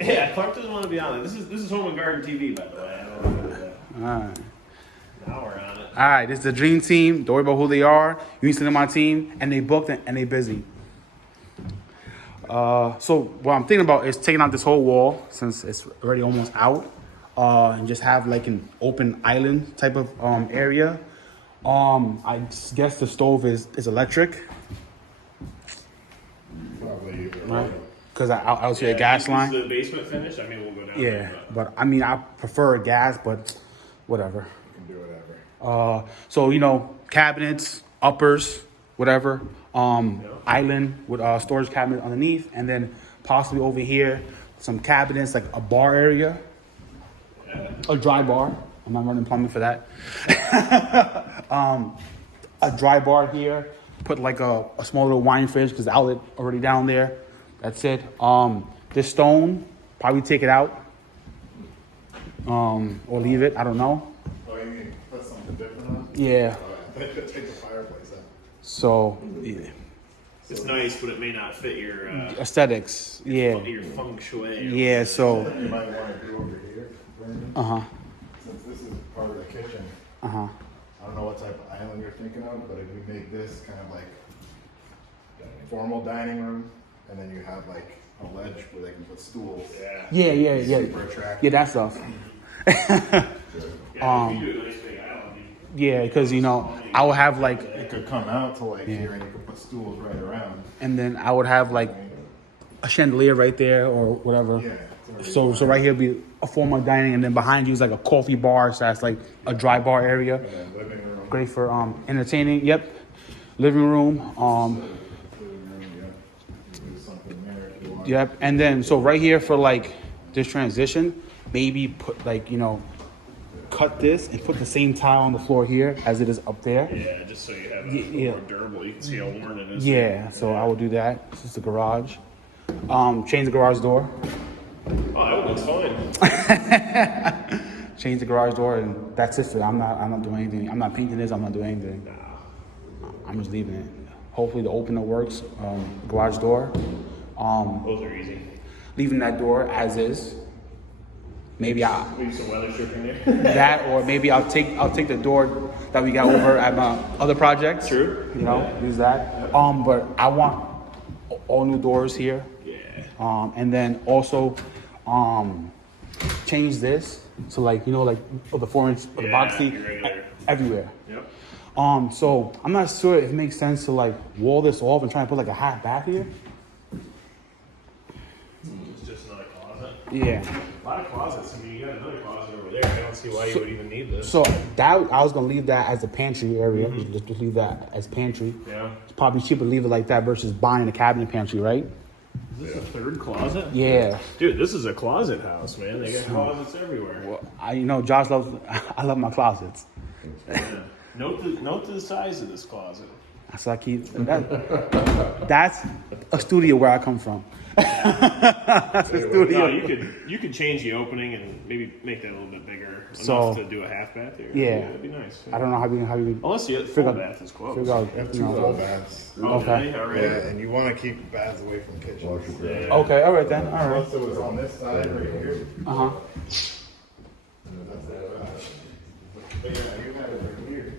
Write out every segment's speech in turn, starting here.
Yeah, Clark doesn't want to be on it. This is Home and Garden TV, by the way. I don't know that. All right. Now we're on it. All right, this is the dream team. Don't worry about who they are. You need to know my team, and they booked it, and they busy. So what I'm thinking about is taking out this whole wall since it's already almost out, and just have like an open island type of area. I guess the stove is electric. Probably. Right. Because I was here a gas line. Is the basement finished? I mean, we'll go down. Yeah, there, but I mean, I prefer gas, but whatever. You can do whatever. So, you know, cabinets, uppers, whatever. Island with storage cabinet underneath, and then possibly over here, some cabinets, like a bar area. A dry bar. I'm not running plumbing for that. A dry bar here. Put like a small little wine fridge because the outlet already down there. That's it. This stone, probably take it out. Or leave it. I don't know. Oh, you mean put something different on? Yeah. Take the fireplace out. So, yeah. It's nice, but it may not fit your Aesthetics. Yeah. your feng shui. Yeah, so. You might want to do over here, Brandon. Uh-huh. Since this is part of the kitchen, Uh-huh. I don't know what type of island you're thinking of, but if we make this kind of like formal dining room, and then you have like a ledge where they can put stools. Yeah. Yeah. Super attractive. Yeah, that stuff. Yeah, if you do a nice big island, Yeah, because, you know, I would have like, It could come out to like here, and you could put stools right around. and then I would have like a chandelier right there or whatever. Yeah. So right here would be a formal dining, and then behind you is like a coffee bar, so that's like a dry bar area. And then living room. Great for entertaining. Yep. Living room. Living room, yeah. You can do something there if you want. Yep. And then so right here for like this transition, maybe put like, you know, cut this and put the same tile on the floor here as it is up there. yeah, just so you have Yeah. more durable. You can see how worn it is. Yeah, so I will do that. This is the garage. Change the garage door. Oh, that looks fine. Change the garage door, and that's it for that. I'm not doing anything. I'm not painting this. I'm not doing anything. I'm just leaving it. Hopefully the opener works. Garage door. Those are easy. Leaving that door as is. Maybe Leave some weather stripping there. that, or maybe I'll take the door that we got over at my other project. True. You know, use that. But I want all new doors here. Yeah. And then also, change this so like, you know, like the 4-inch or the box seat irregular. everywhere. Yep. So I'm not sure if it makes sense to like wall this off and try to put like a half bath here. It's just another closet. Yeah. A lot of closets. I mean, you got another closet over there. I don't see why you would even need this. So that I was gonna leave that as a pantry area. Just leave that as pantry. Yeah. It's probably cheaper to leave it like that versus buying a cabinet pantry, right? Is this a third closet? Yeah. Dude, this is a closet house, man. They got closets everywhere. Well, Josh loves. I love my closets. Yeah. Note the size of this closet. So I keep that's a studio where I come from. That's a studio. No, you could change the opening and maybe make that a little bit bigger, So- enough to do a half bath here. Yeah. That'd be nice. I don't know how we Unless the Figure full out- bath is closed. figure out. You have You two know. little baths. Okay. Yeah, All right. and you want to keep baths away from kitchens. Yeah. Okay. All right then. All right. Unless it was on this side right here. Uh huh. That's that bath. But yeah, you have it right here.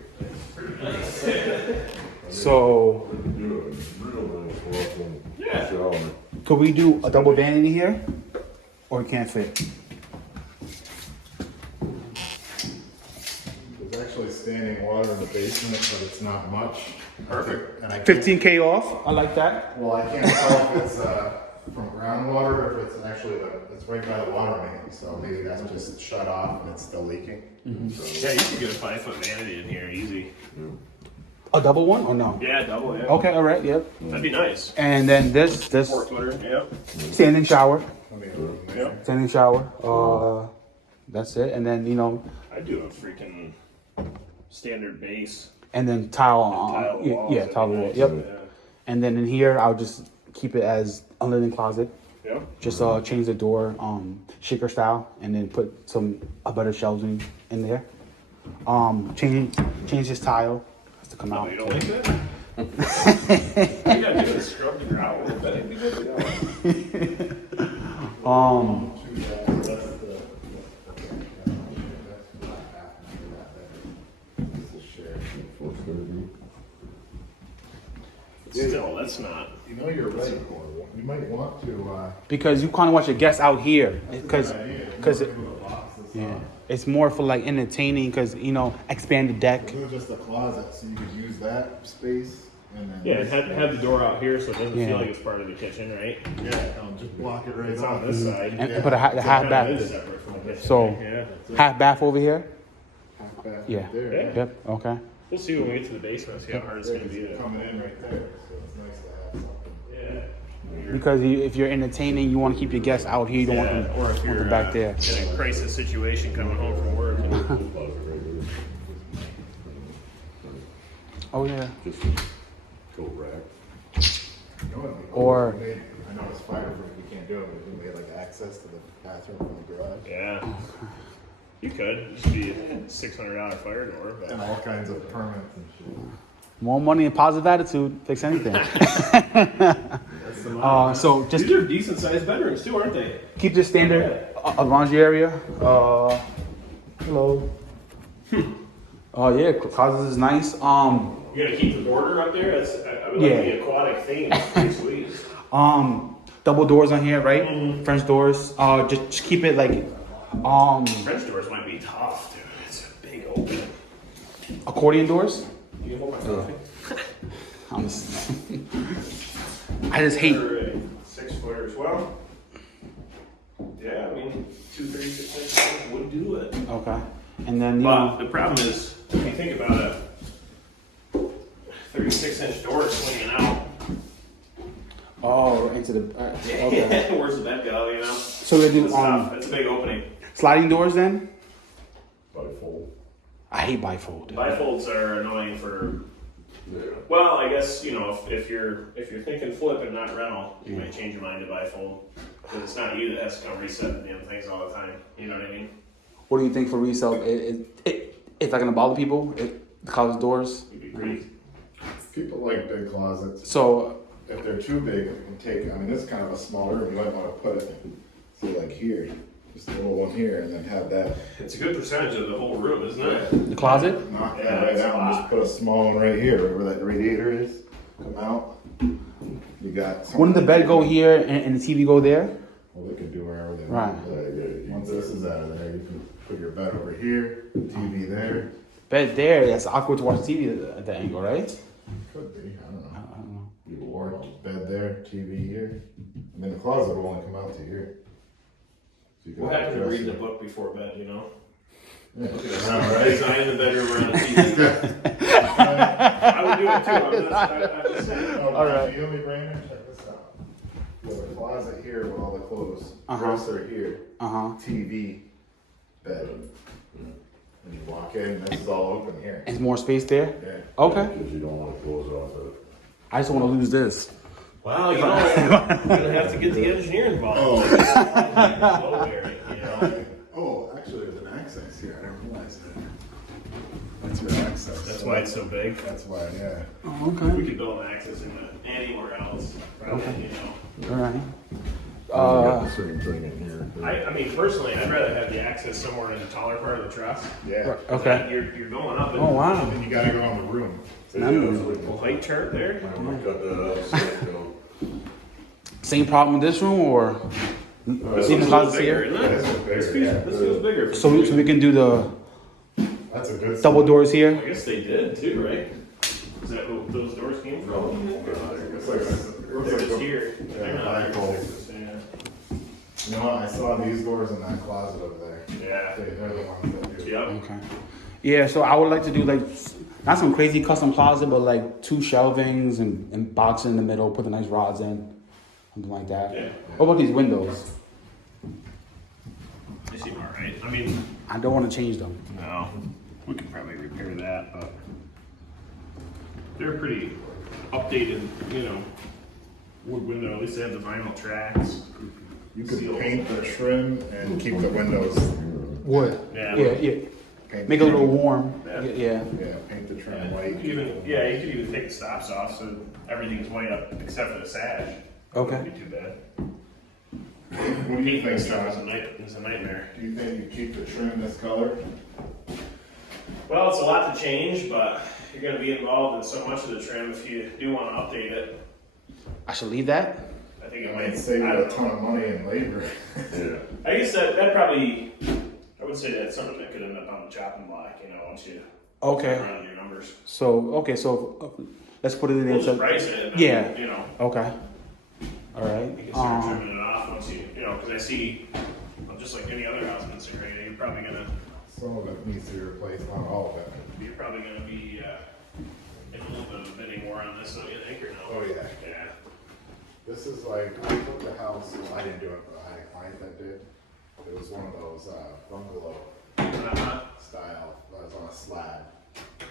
So Yeah. could we do a double vanity here, or it can't fit? There's actually standing water in the basement, but it's not much. Perfect. And I can't, 15K off. I like that. well, I can't tell if it's from groundwater or if it's actually it's right by the water main. So maybe that's just shut off and it's still leaking. Yeah, you could get a 5-foot vanity in here, easy. A double one or no? Yeah, double. Yeah. Okay. All right. Yep. That'd be nice. And then this 4-footer. Yep. standing shower. Let me go in there. Yep. Standing shower. That's it. And then, you know, I do a freaking standard base. and then tile on. Tile the walls. Yeah, That'd tile be the wall. nice. Yep. Yeah. And then in here, I'll just keep it as a linen closet. Yep. Just change the door, shaker style, and then put a better shelving in there. Change this tile has to come Oh, out. you don't like that? All you gotta do is scrub the grout a little bit. It'd be good to go. Still, that's not. You know, you're right. You might want to. Because you kind of want your guests out here, because yeah, it's more for like entertaining. Because you know, expand the deck. Do just a closet, so you could use that space and then. Yeah, have the door out here so it doesn't Yeah. feel like it's part of the kitchen, right? Yeah, just block it right It's off. on this side. And put a half So it kinda bath. is separate from the kitchen. So yeah. half bath over here. Half bath Yeah. right there. Yeah. Yep. Okay. We'll see when we get to the basement. See how hard it's Yeah, gonna be. it's coming in right there, so it's nice to have something. Yeah. Because if you're entertaining, you want to keep your guests out here. You don't want them, Or if you're back there. in a crisis situation coming home from work. Oh yeah. Just go rack. You know what, Or- we made, I know it's fireproof, we can't do it, but we made like access to the bathroom from the garage. Yeah. You could. Just be a $600 fire door. And But all kinds of permits and shit. More money and positive attitude fix anything. that's the model. So just These are decent sized bedrooms too, aren't they? keep the standard laundry area. Hello. Oh yeah, closet is nice. You're gonna keep the border up there? That's I would like Yeah. the aquatic theme. It's pretty sweet. Double doors on here, right? Mhm. French doors. Just keep it like French doors might be tough, dude. It's a big open. accordion doors. You can hold my coffee. I'm just, I just hate. They're 6 footers. Well, yeah, I mean, 2 36 inch would do it. Okay, and then you But know, the problem is, if you think about a 36-inch door swinging out, oh, into the okay. where's the bed go? You know, So we do it's tough. It's a big opening. sliding doors then. Bifold. I hate bifold. Bifolds are annoying for. Yeah. Well, I guess you know if you're thinking flip and not rental, you might change your mind to bifold because it's not you that has to come reset the damn things all the time. You know what I mean? What do you think for resale? It's not gonna bother people. The closet doors. It'd be pretty. People like big closets. So If they're too big, and take, I mean, this is kind of a small room, you might want to put it, say like here, just a little one here, and then have that. It's a good percentage of the whole room, isn't it? the closet. Knock Yeah, that right it's a out, and lot. just put a small one right here, where that radiator is, come out. You got. Wouldn't the bed go here and the TV go there? Well, they can do wherever they Right. want. Once this is out of there, you can put your bed over here, TV there. Bed there. That's awkward to watch TV at that angle, right? Could be, I don't know. I don't know. Or bed there, TV here, and then the closet will only come out to here. So you can What happened to adjust reading a it. book before bed? You know, Yeah. design the bedroom around the TV. I would do it too. I'm just saying. Oh, All right. You and me, Brandon, check this out. You have a closet here with all the clothes, Uh-huh. dresser here, Uh-huh. TV, bed. And you walk in, this is all open here. There's more space there. Yeah. Okay. Because you don't want to close it off of it. I just want to lose this. Wow, you know, you're gonna have to get the engineer involved. Oh, actually, there's an access here. I didn't realize that. That's your access. That's why it's so big. That's why, yeah. Oh, We okay. could build an access into anywhere else. Probably, you know. All right. You got the same thing in here. I mean, personally, I'd rather have the access somewhere in the taller part of the truss. Yeah. Okay. You're going up. And, Oh wow. And you gotta go in the room. Well, height chart there. I'm gonna cut that out, so it don't- Same problem with this room, or This same one's a little closets bigger, here? isn't it? This one's bigger, This feels, yeah. this feels bigger. So we can do the That's a good. double doors here. I guess they did too, right? Is that where those doors came from? Looks like, looks They're like just the- here. Yeah, They're not flagpole. yeah. You know what? I saw these doors in that closet over there. Yeah. They're the ones that do. Yep. Okay. Yeah, so I would like to do like not some crazy custom closet, but like 2 shelvings and boxes in the middle, put the nice rods in, something like that. Yeah. What about these windows? They seem alright. I mean, I don't want to change them. no. We could probably repair that, but they're pretty updated, you know, wood window. At least they have the vinyl tracks. You could paint the trim and keep the windows. Wood. Yeah. Yeah. Paint Make it the a little trim. warm. Yeah. Yeah. Yeah, paint the You trim white. could even, yeah, you could even take the stops off so everything's white up except for the sash. Okay. Wouldn't be too bad. What do you Painting think, this stuff John? is a nightmare. Do you think you keep the trim this color? Well, it's a lot to change, but you're gonna be involved in so much of the trim if you do wanna update it. I should leave that. I think It it might might save I you don't a ton know. of money and labor. Yeah. I guess that probably, I would say that's something that could end up on the chopping block, you know, once you Okay. run your numbers. So let's put it in there. We'll just So, price it, and then, Yeah. you know, okay. All right. you can start trimming it off once you know, because I see, well, just like any other house in this area, you're probably gonna Some of it needs to be replaced, not all of it. be in a little bit of a bidding war on this, don't you think, or no? Oh, yeah. Yeah. This is like, I took the house, I didn't do it, but I had a client that did. It was one of those bungalow Uh-huh. style, that was on a slab.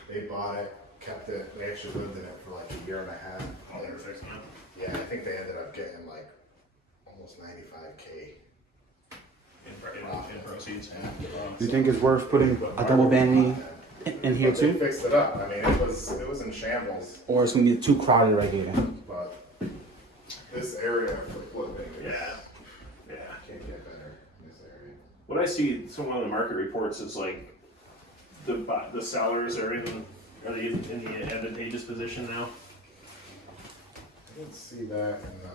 They bought it, kept it, they actually lived in it for like a year and a half. Oh, they're fixing it. Yeah, I think they ended up getting like almost 95K. In proceeds. You think it's worth putting a double vanity in here But they too, fixed it up, I mean, it was in shambles, or it's gonna get too crowded right here? but this area for flipping is, Yeah. Yeah. can't get better in this area. What I see, some of the market reports is like the sellers are they in the advantageous position now? I didn't see that, and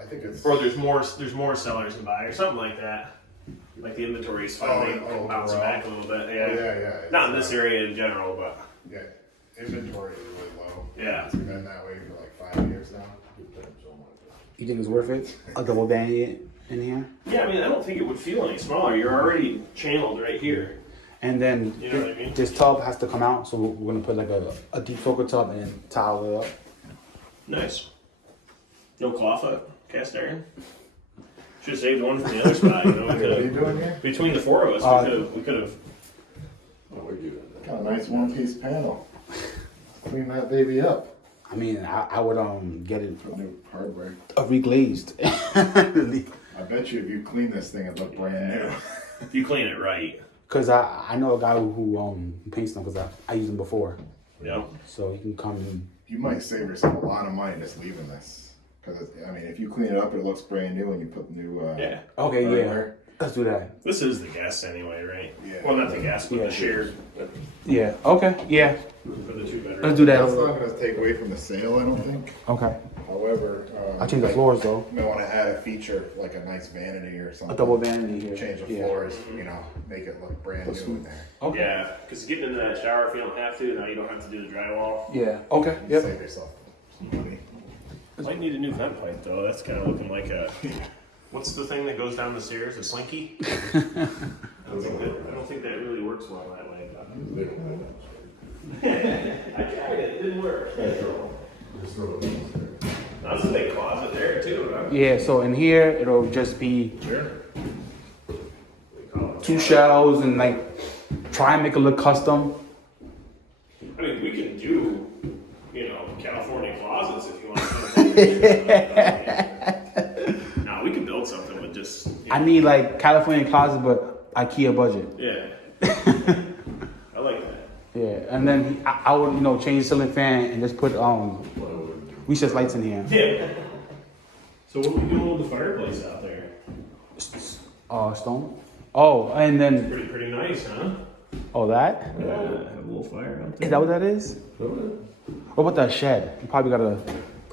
I think it's. Or there's more sellers than buyers, something like that. Like the inventory is finally bouncing back a little bit. Yeah. Yeah. Not in this area in general, but Yeah, inventory is really low. Yeah. It's been that way for like 5 years now. You think it's worth it? A double vanity in here, yeah. I mean, I don't think it would feel any smaller. You're already channeled right here. and then You know what I mean? this tub has to come out, so we're gonna put like a deep soaker tub and then tile it up. Nice. No clawfoot, cast iron. Should have saved one from the other spot. You know, we What are you could doing here? between the four of us, we could have. Oh, we do that. Got a nice one-piece panel. Clean that baby up. I mean, I would get it Put new hardware. reglazed. I bet you if you clean this thing, it look brand new. If you clean it right. Cause I know a guy who paints them, cause I used them before, Yeah. so he can come and You might save yourself a lot of money just leaving this. Because, I mean, if you clean it up, it looks brand new and you put new Yeah. okay, yeah, hardware. let's do that. This is the guest anyway, right? Yeah. Well, not the guest, but Yeah. the shared Yeah, okay, yeah, for the two bedrooms. let's do That's that. not going to take away from the sale, I don't think. Okay, However, I'll change the floors though. You may want to add a feature like a nice vanity or A something. double vanity here. Change the Yeah. floors, you know, make it look brand new in there. Okay. Yeah, because getting into that shower if you don't have to, now you don't have to do the drywall. Yeah. Okay. Yep. Save yourself some money. Might need a new vent pipe though. That's kind of looking like a. What's the thing that goes down the stairs? A slinky? I don't think that really works well that way. But. They don't have I tried it. It didn't work. Just throw it in there. That's a big closet there too. Huh? Yeah. So in here it'll just be Sure. 2 shelves and like try and make it look custom. I mean, we can do, you know, California closets if you want. No, we can build something with just. I need like California closet, but IKEA budget. Yeah. I like that. Yeah. And then I would change the ceiling fan and just put recessed lights in here. Yeah. So what are we doing with the fireplace out there? Stone. Oh, and then Pretty nice, huh? that. Yeah, have a little fire out there. Is that what that is? What about that shed? You probably got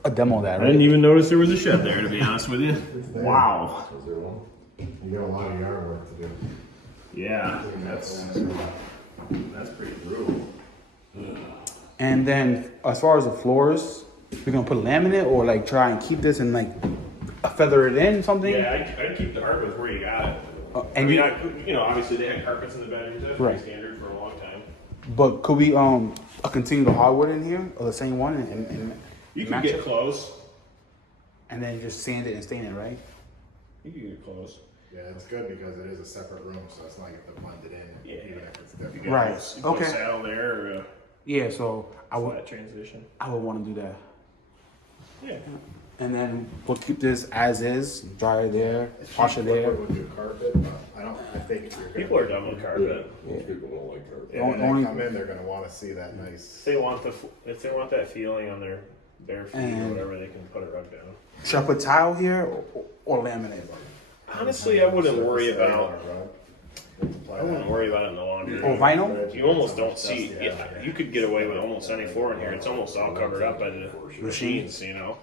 a demo of that, I right? didn't even notice there was a shed there, to be honest with you. Wow. Is there one? You got a lot of yard work to do. Yeah, that's pretty brutal. And then as far as the floors, we're gonna put laminate or like try and keep this and like feather it in something. Yeah, I'd keep the hardwood where you got it. And Obviously they had carpets in the bedrooms. That's Right. pretty standard for a long time. But could we continue the hardwood in here or the same one and You can match get it? close. And then just sand it and stain it, right? You can get close. Yeah, it's good because it is a separate room, so it's not like you have to blend it in, Yeah. even if it's You different. got Right. You put Okay. a saddle there or a Yeah. So I would flat transition. want to do that. Yeah. And then we'll keep this as is, dry it there, wash it Flip there. With your carpet, but I think if you're gonna. People are done with carpet. Most people don't like carpet. Yeah, when Only- they come in, they're gonna wanna see that nice. If they want that feeling on their bare feet or And- whatever, they can put a rug down. Should I put tile here or laminate? Honestly, I wouldn't worry about. I wouldn't worry about it in the laundry room. Oh, vinyl? You almost don't see. Yeah, you could get away with almost any floor in here. It's almost all covered up by the machines, you know.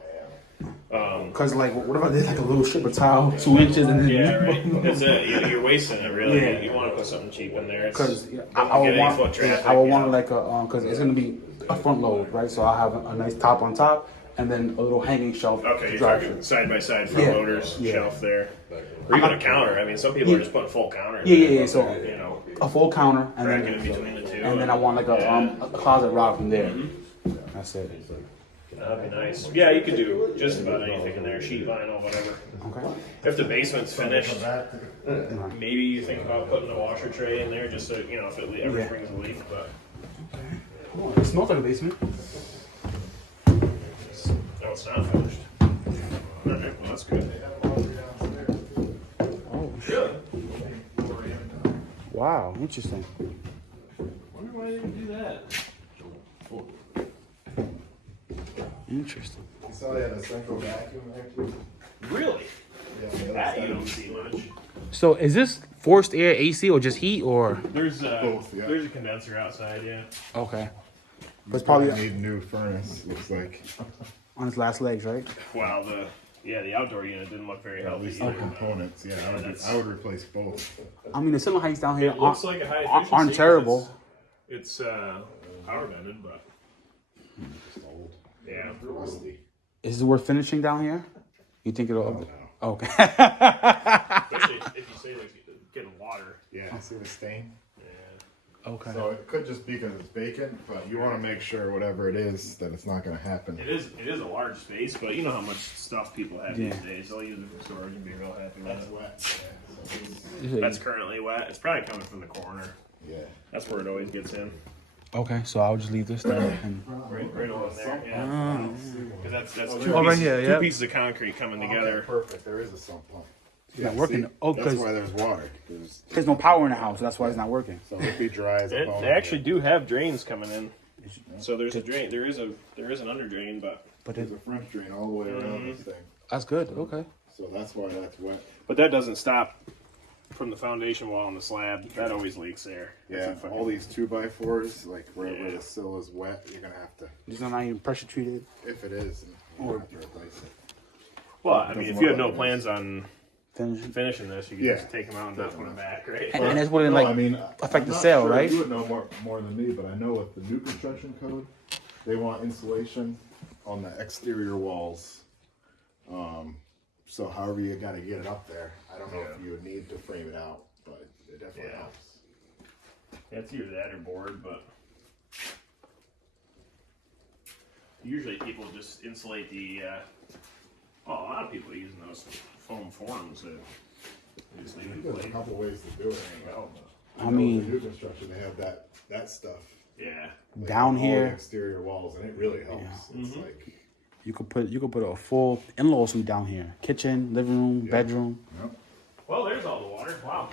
Cause like, what if I did like a little strip of tile, 2 inches, and then Yeah, right. That's it. You're wasting it, really. Yeah. You want to put something cheap in there. Cause Doesn't I would get any want, foot traffic, I would you want know. like a cause it's gonna be a front load, right? So I'll have a nice top on top, and then a little hanging shelf. Okay, to you're dry talking shit. side by side front Yeah. loaders Yeah. shelf there, or even a counter. I mean, some people are just putting full counter. Yeah. So you know, a full counter, and bracket in then between the two. I want like a closet rod from there. That's it. That'd be nice. Yeah, you could do just about anything in there, sheet vinyl, whatever. Okay. If the basement's finished, maybe you think about putting a washer tray in there, just so you know if it ever Yeah. springs a leak. But Oh, it smells like a basement. no, it's not finished. All right, well that's good. Oh, Really? wow, interesting. Wonder why they would do that. Interesting. You saw they had a central vacuum there too? Really? Yeah, on the other That side. you don't see much. So is this forced air AC or just heat or? There's Both, yeah. there's a condenser outside, yeah. Okay. But it's Probably probably need a new furnace, looks like. on its last legs, right? Wow, the outdoor unit didn't look very At healthy least the either. components, yeah, I would replace both. I mean, the ceiling heights down here It looks like a high efficiency. aren't 'cause terrible. It's power vented, but Just old, yeah. rusty. Is it worth finishing down here? You think it'll? Oh, no. Okay. Especially if you say like getting water. Yeah, see the stain? Yeah. Okay. So it could just be because it's vacant, but you want to make sure whatever it is, that it's not going to happen. It is a large space, but you know how much stuff people have Yeah. these days. They'll use it for storage and be real happy with That's it. wet. Yeah, so That's currently wet. It's probably coming from the corner. yeah. That's where it always gets in. Okay, so I'll just leave this there. And... Right on there. Yeah. Because that's two, Oh, right pieces, here, two yep. pieces of concrete coming together. Okay, perfect. There is a sump pump. not working. See? Oh, that's 'cause- why there's water. There's no power in the house, so that's why it's not working. So it'd be dry as a bone. They actually do have drains coming in. So there's a drain. There is an under drain, but There's a French drain all the way around this thing. That's good. Okay. So that's why that's wet. that doesn't stop from the foundation wall on the slab. That always leaks there. Yeah, That's a all these 2x4s, like where Yeah. the sill is wet, you're gonna have to, These are not even pressure treated. if it is, you're gonna have to replace it. Well, I mean, if you have no plans on Finish. finishing this, you can Yeah. just take them out and not put them back, right? And this wouldn't No, like I mean, affect I'm the not sale, sure. right? You would know more than me, but I know with the new construction code, they want insulation on the exterior walls. So however you gotta get it up there, I don't know if you would need to frame it out, but it definitely Yeah. helps. It's either that or board, but usually people just insulate the. Well, a lot of people are using those foam forms that they just leave in There's a place. couple ways to do it. I know mean- with the new construction, they have that stuff. Yeah. like, Down on all here- the exterior walls, and it really helps. It's Mm-hmm. like, you could put a full in-law suite down here. Kitchen, living room, bedroom. yep. Well, there's all the water. Wow.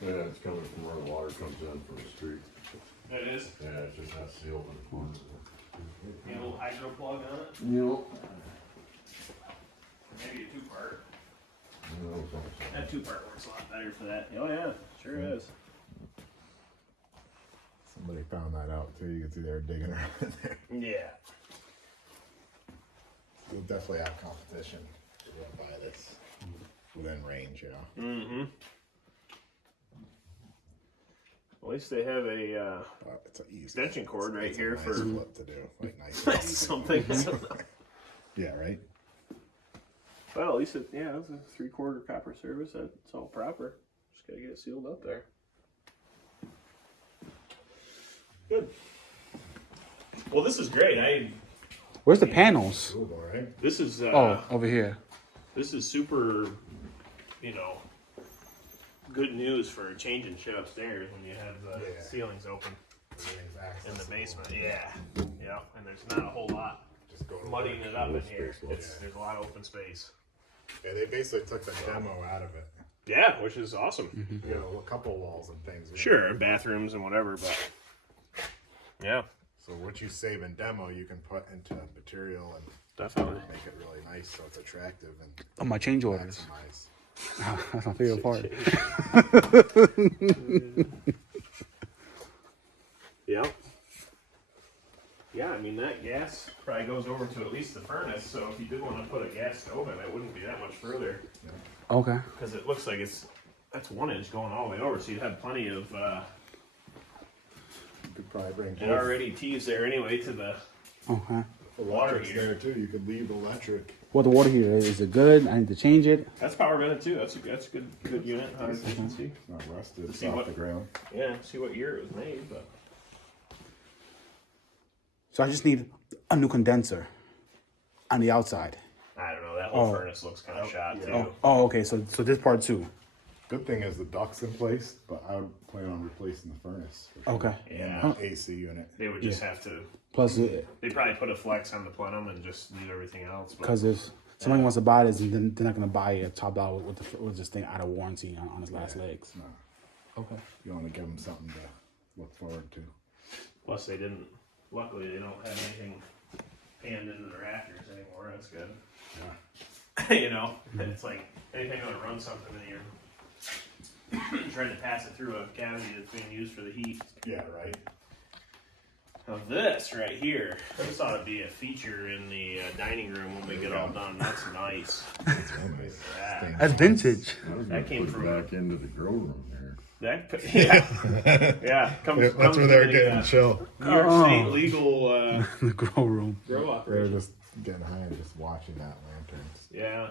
Yeah, it's coming from where the water comes in from the street. It is. Yeah, it just has sealed in the corner. Need a little hydro plug on it. You Maybe a two-part. know, That two-part works a lot better for that. Oh yeah, sure is. Somebody found that out too. You can see they're digging around in there. Yeah. We'll definitely have competition to go buy this within range, you know. Mm-hmm. At least they have a But it's an easy extension cord right it's a here nice for flip to do, like nice and easy. something. Yeah, right. Well, at least it's a 3/4 copper service. It's all proper. Just gotta get it sealed up there. Good. Well, this is great. Where's the panels? Doable, right? This is Over here. this is super, good news for changing shit upstairs when you have the Yeah. ceilings open Everything's in the accessible. basement. Yeah, and there's not a whole lot Just go to muddying work. it up in here. Yeah. There's a lot of open space. Yeah, they basically took the demo out of it. Yeah, which is awesome. You know, a couple walls and things. Sure, and bathrooms and whatever, but yeah, So what you save in demo, you can put into material and definitely. make it really nice, so it's attractive and Oh, my change orders. maximize. That's my favorite part. Yep. Yeah, I mean, that gas probably goes over to at least the furnace, so if you did want to put a gas stove in, it wouldn't be that much further. Okay. Because it looks like that's 1 inch going all the way over, so you'd have plenty of, You could probably bring and already tees there anyway to the Okay. water electrics heater. there too. You could leave electric. Well, the water heater, is it good? I need to change it. That's power vented too, that's a good unit, high efficiency. It's not rusted. It's See off what- the ground. Yeah, see what year it was made, but. So I just need a new condenser on the outside. I don't know, that whole Oh. furnace looks kind of shot too. Oh, okay. So this part too. Good thing is the duct's in place, but I would plan on replacing the furnace. for sure. Okay. Yeah, And the AC unit. they would just have to, Plus, they probably put a flex on the plenum and just leave everything else. But because if somebody wants to buy this, then they're not gonna buy it top dollar with this thing out of warranty on its last legs. No, Okay. you want to give them something to look forward to. plus luckily they don't have anything panned into the rafters anymore, that's good. Yeah. You know, it's like anything that runs something in here, trying to pass it through a cavity that's being used for the heat. Yeah, right. Now this right here, this ought to be a feature in the dining room when we get all done. That's nice. Yeah. That's vintage. I was That gonna came put from- back into the grow room there. Yeah, yeah. Comes That's where they're getting chill. New York State legal The grow room. grow They're operation. just getting high and just watching that lanterns. Yeah,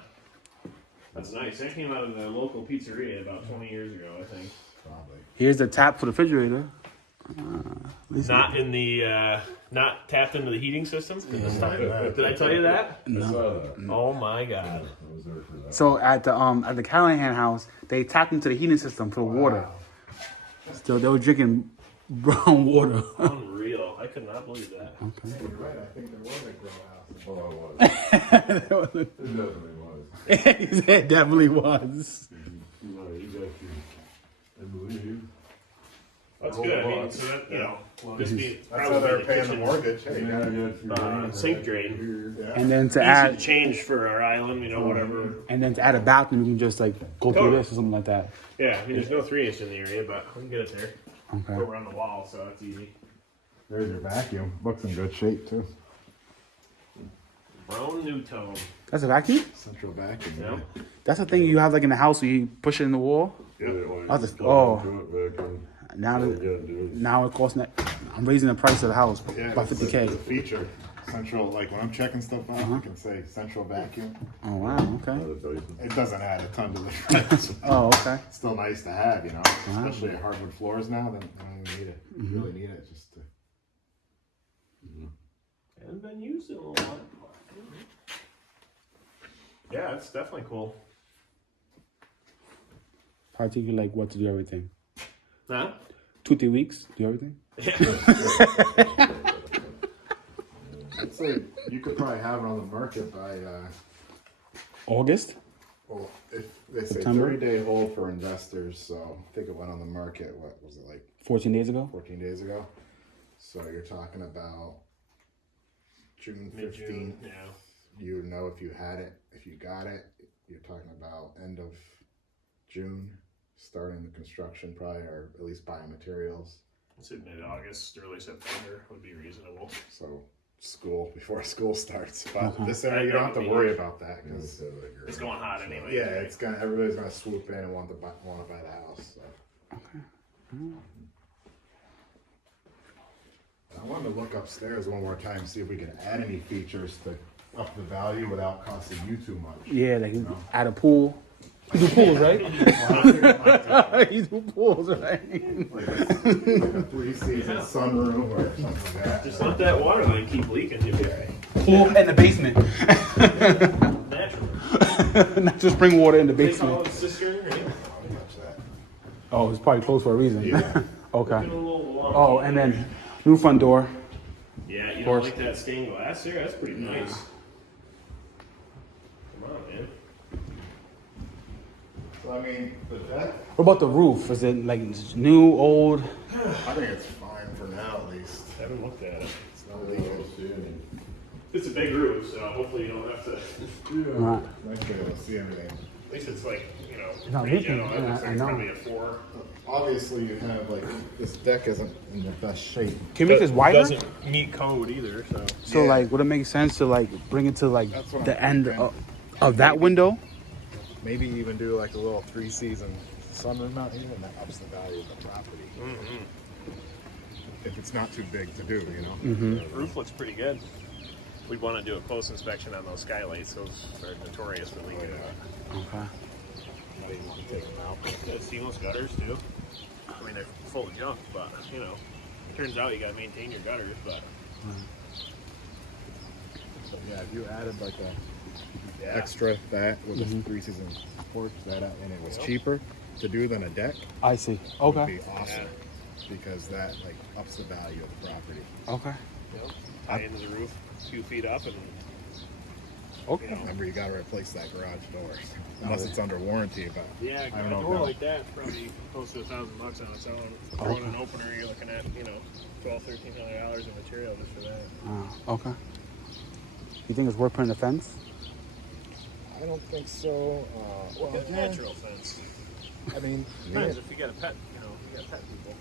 that's nice. That came out of the local pizzeria about 20 years ago, I think. Probably. Here's the tap for the refrigerator. Not in the not tapped into the heating system. Did I tell you that? I saw that. Oh my god. I was there for that. So at the Callahan house, they tapped into the heating system for the water. So they were drinking brown water. Unreal. I could not believe that. You're right. I think there was a grow house. Oh, it was. It It definitely was. definitely was. No, you got you. I believe you. That's good. I mean, so that, this be That's how they're paying the mortgage. Hey, Yeah, I got you. sink drain. yeah. And then to Easy to add, change for our island, whatever. and then to add a bathroom, you can just like go through Totally. this or something like that. Yeah, I mean, there's no 3-inch in the area, but we can get it there. Okay. Over on the wall, so that's easy. There's your vacuum. Looks in good shape too. Brown new tone. That's a vacuum. Central vacuum. Yeah. That's the thing you have like in the house where you push it in the wall. I'll just- Now, now it costs. I'm raising the price of the house Yeah, by it's a $50K. feature. Central, like when I'm checking stuff out, I can say central vacuum. Oh wow. Okay. It doesn't add a ton to the price. Oh okay. Still nice to have, you know, especially at hardwood floors now. Then I don't even need it. You really need it just to. Hasn't been used in a little while. Yeah, it's definitely cool. Probably take you like what to do everything. Huh? 2-3 weeks. Do everything. I'd say you could probably have it on the market by. August. Well, if they say September? 30-day hold for investors, so I think it went on the market. What was it like? 14 days ago. 14 days ago. So you're talking about June 15th. Mid-June, yeah. You know if you had it, if you got it. You're talking about end of June, starting the construction probably, or at least buying materials. It's in mid-August, early September would be reasonable. So school before school starts. But this area you don't have to worry about that because It's going hot anyway. yeah, it's gonna everybody's gonna swoop in and want to buy the house. So. I wanted to look upstairs one more time, see if we can add any features to up the value without costing you too much. Yeah, like add a pool. You do pools, right? You do pools, right? Like a 3-season sunroom or something like that. Just let that water line keep leaking, you'll be alright. Pool in the basement. Naturally. Not just spring water in the They call basement. it cistern, right? I'll touch that. Oh, it's probably closed for a reason. Yeah. Okay. Get a little long. Oh, and then new front door. Yeah, you course. don't like that stained glass there? That's pretty nice. Come on, man. So I mean, the deck, What about the roof? Is it like new, old? I think it's fine for now at least. I haven't looked at it. It's not leaking. It's a big roof, so hopefully you don't have to. Right. Might be able to see anything. At least it's like, It's not pretty leaking. general. It looks like I it's know. probably a 4. Obviously, you have like this deck isn't in the best shape. Can we make this wider? Doesn't meet code either, so. So Yeah. like, would it make sense to like bring it to like That's what the I'm end thinking. of that window? Maybe even do like a little 3-season sunroom out here, and that ups the value of the property. If it's not too big to do, you know. The roof looks pretty good. We'd want to do a close inspection on those skylights. Those are notorious for leaking. Okay. Might even want to take them out. The seamless gutters too. I mean, they're full of junk, but you know, turns out you got to maintain your gutters. But But yeah, if you added like a yeah, extra that with a 3-season porch that and it was cheaper to do than a deck, I see. would Okay. be awesome because that like ups the value of the property. Okay. you know, tie into the roof 2 feet up, and Okay. Remember, you got to replace that garage door unless it's under warranty. But yeah, I don't a know door about- like that's probably close to $1,000 on its own. Throwing an opener, you're looking at $1,200-$1,300 in material just for that. Okay. You think it's worth putting a fence? I don't think so. Well, Get a yeah, natural fence. I mean, Depends if you got a pet, you got pet people.